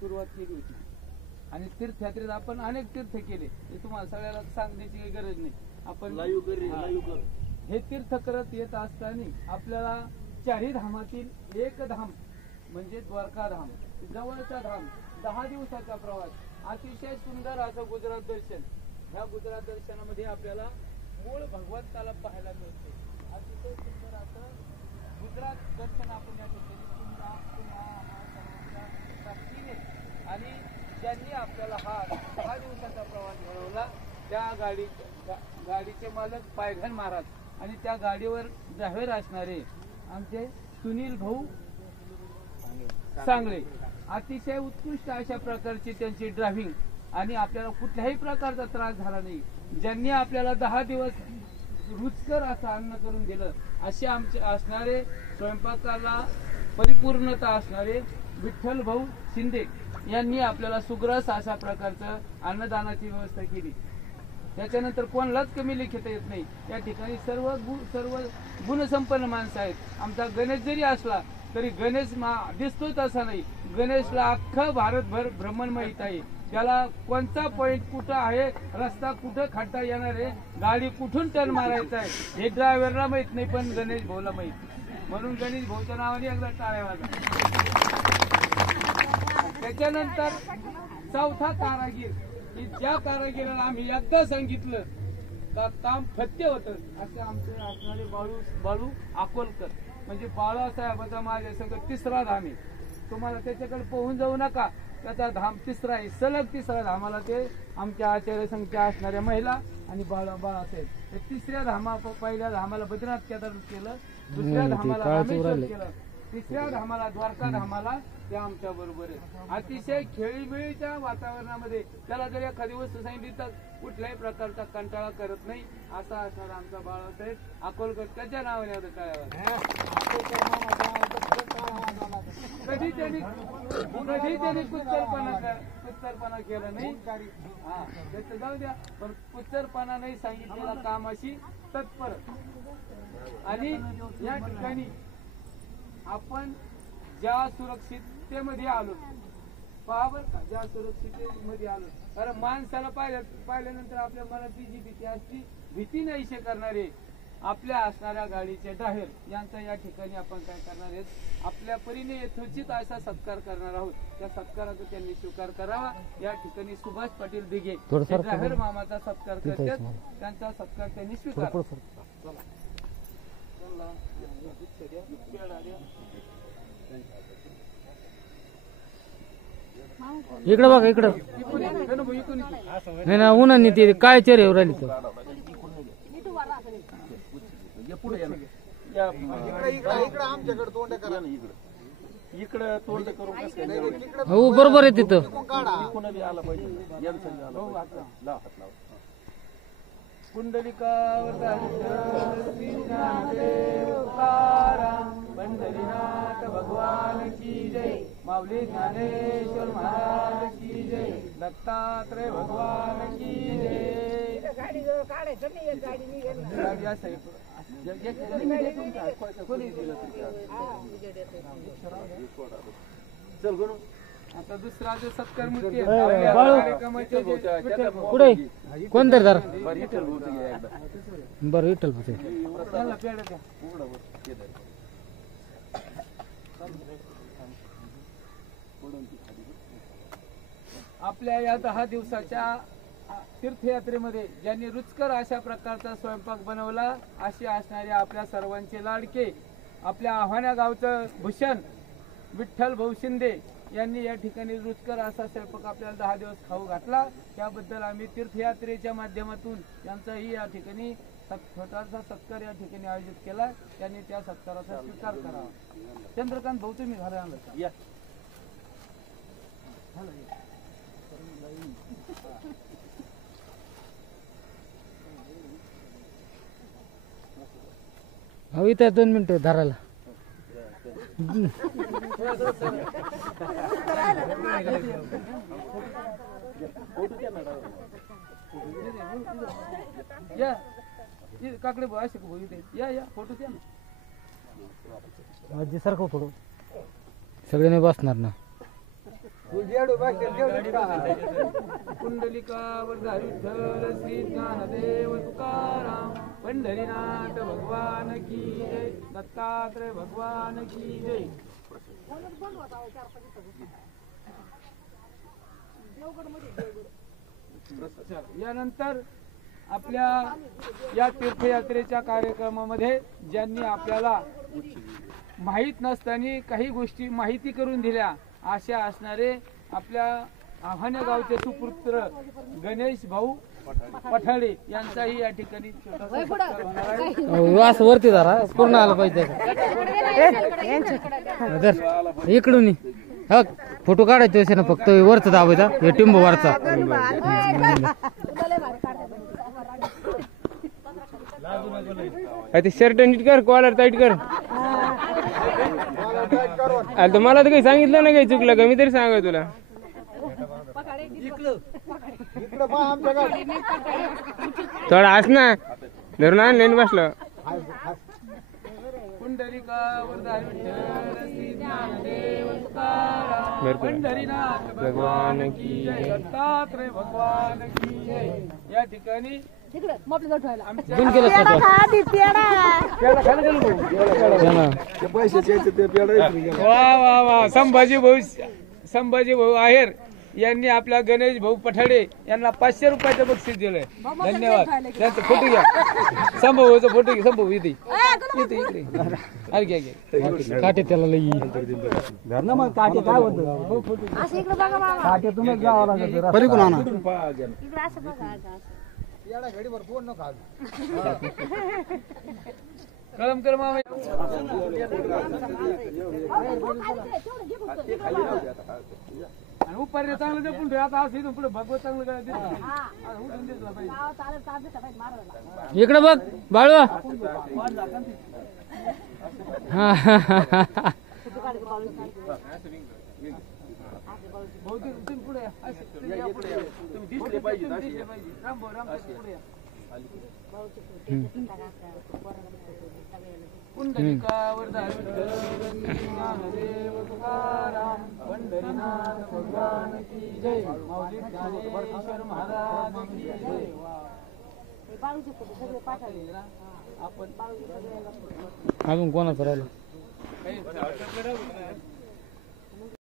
सुरुवात केली होती आणि तीर्थयात्रेत आपण अनेक तीर्थ केले. ते तुम्हाला सगळ्याला सांगण्याची काही गरज नाही. आपण हे तीर्थ करत येत असताना आपल्याला चारही धामातील एक धाम म्हणजे द्वारका धाम, जवळचा धाम, 10 दिवसाचा प्रवास, अतिशय सुंदर असं गुजरात दर्शन. ह्या गुजरात दर्शनामध्ये आपल्याला मूळ भगवंताला पाहायला मिळते. अतिशय सुंदर असं गुजरात दर्शन आपण या ठिकाणी आणि ज्यांनी आपल्याला हा 10 दिवसाचा प्रवास घडवला त्या गाडीचे मालक पायघन महाराज आणि त्या गाडीवर ड्रायव्हर असणारे आमचे सुनील भाऊ सांगळे. अतिशय उत्कृष्ट अशा प्रकारची त्यांची ड्रायव्हिंग आणि आपल्याला कुठल्याही प्रकारचा त्रास झाला नाही. ज्यांनी आपल्याला 10 दिवस रुचकर असं अन्न करून दिलं असे आमचे असणारे स्वयंपाकाला परिपूर्णता असणारे विठ्ठल भाऊ शिंदे यांनी आपल्याला सुग्रस अशा प्रकारचं अन्नदानाची व्यवस्था केली. त्याच्यानंतर कोणालाच कमी लिखिता येत नाही. या ठिकाणी सर्व गुणसंपन्न माणसं आहेत. आमचा गणेश जरी असला तरी गणेश दिसतोच असा नाही. गणेशला अख्खं भारतभर भ्रमण माहीत आहे. त्याला कोणता पॉइंट कुठं आहे, रस्ता कुठं खड्डा येणार आहे, गाडी कुठून टर्न मारायचा आहे हे ड्रायव्हरला माहित नाही, पण गणेश भाऊला माहित. म्हणून गणेश भाऊच्या नावाने एकदा टाळ्या वाजवा. त्याच्यानंतर चौथा कारागीर की ज्या कारागिराला आम्ही एकदा सांगितलं का काम फत्य होतं असे आमचे असणारे बाळू अकोलकर म्हणजे बाळासाहेबाचा माझ्या संग तिसरा धाम आहे. तुम्हाला त्याच्याकडे पोहून जाऊ नका. त्याचा धाम तिसरा आहे, सलग तिसरा धामाला ते आमच्या आचार्य संख्या असणाऱ्या महिला आणि बाळासाहेब. तिसऱ्या धामा पहिल्या धामाला बद्रीनाथ केदारनाथ केलं, दुसऱ्या धामाला रामेश्वर केलं, तिसऱ्या धामाला द्वारका धामाला ते आमच्या बरोबर आहे. अतिशय खेळीमेळीच्या वातावरणामध्ये त्याला जर एखादी वस्तू सांगितली तर कुठल्याही प्रकारचा कंटाळा करत नाही असा असणारा आमचा बाळासाहेब अकोलकर. त्याच्या नावाने आता काय कधी त्यांनी कुच्चरपणा केला नाही. हा त्याचं जाऊ द्या, पण कुच्चरपणा नाही सांगितलेला कामाशी तत्पर. आणि या ठिकाणी आपण ज्या सुरक्षिततेमध्ये आलो पहा बरं का, ज्या सुरक्षिततेमध्ये आलो, कारण माणसाला पाहिल्यानंतर आपल्या मनातली जी भीती असती भीती नाहीशी करणारे आपल्या असणाऱ्या गाडीचे ड्रायव्हर यांचा या ठिकाणी आपण काय करणार आहेत, आपल्या परीने यथोचित असा सत्कार करणार आहोत. त्या सत्काराचा त्यांनी स्वीकार करावा. या ठिकाणी सुभाष पाटील दिघे ड्रायव्हर मामाचा सत्कार करतात, त्यांचा सत्कार त्यांनी स्वीकार. इकडे बघा, इकडं नाही ना उन्हाने ते काय चेहऱ्यावर राहिली तर हो बरोबर आहे तिथं. पंढरीनाथ भगवान की जय, माऊली ज्ञानेश्वर महाराज की जय, दत्तात्रय भगवान की जय. आता दुसरा जो सत्कार मूर्ती पुढे कोणतरी जरा बरं विठ्ठल आपल्या या 10 दिवसाच्या तीर्थयात्रेमध्ये ज्यांनी रुचकर अशा प्रकारचा स्वयंपाक बनवला अशी असणारे आपल्या सर्वांचे लाडके आपल्या आव्हाना गावचं भूषण विठ्ठल भाऊ शिंदे यांनी या ठिकाणी रुचकर असा स्वयंपाक आपल्याला 10 दिवस खाऊ घातला. त्याबद्दल आम्ही तीर्थयात्रेच्या माध्यमातून त्यांचाही या ठिकाणी छोटासा सत्कार या ठिकाणी आयोजित केला. त्यांनी त्या सत्काराचा स्वीकार करावा. चंद्रकांत भाऊ तुम्ही घरा आणला या. हो इथे 2 मिनिटं धरायला. या काकडे भाऊ असे भाऊ इथे या या फोटो द्या ना. आजी सारखं फोटो सगळे नाही बसणार ना. कुंडलिकावर विठ्ठल श्री ज्ञानदेव तुकाराम पंढरीनाथ भगवान की जय दत्तात्रय भगवान की जय. यानंतर आपल्या या तीर्थयात्रेच्या कार्यक्रमामध्ये ज्यांनी आपल्याला माहीत नसताना काही गोष्टी माहिती करून दिल्या अशा असणारे आपल्या आव्हाने गावचे सुपुत्र गणेश भाऊ पठाडे यांचाही या ठिकाणी छोटासा सत्कार होणार आहे. असं वरती जरा पूर्ण आलं पाहिजे. इकडून हा फोटो काढायचे असे ना फक्त वरचा दाबायचा हे टिंब वरचा. ते शर्ट नीट कर कॉलर टाईट कर. आता मला तर काही सांगितलं ना काही चुकलं का मी तरी सांगा तुला. थोडा हस ना धरून आणले बसलं. भगवान की जय दत्तात्रय भगवान की जय. या ठिकाणी वा वा वा संभाजी भाऊ आहेर यांनी आपल्या गणेश भाऊ पठाडे यांना 500 रुपयाचं बक्षीस दिलंय. धन्यवाद. त्यांचा फोटो घ्या. संभाऊचा फोटो घ्या. संभाऊ इथे इकडे अरे घ्या काटे त्याला लई काटे काय कलम कर मामा. आणि उपर चांगलं जपून ठेव. आता असं पुढे भगवत चांगलं काय इकडे बघ बाळू. पुढे दिसले पाहिजे. राम भाऊ राम पुढे कुंडलिकावर ज्ञानदेव तुकाराम पंढरीनाथ भगवान की जय. माऊली ज्ञानेश्वर महाराज की जय. अजून कोणाचं राहिलं? आपण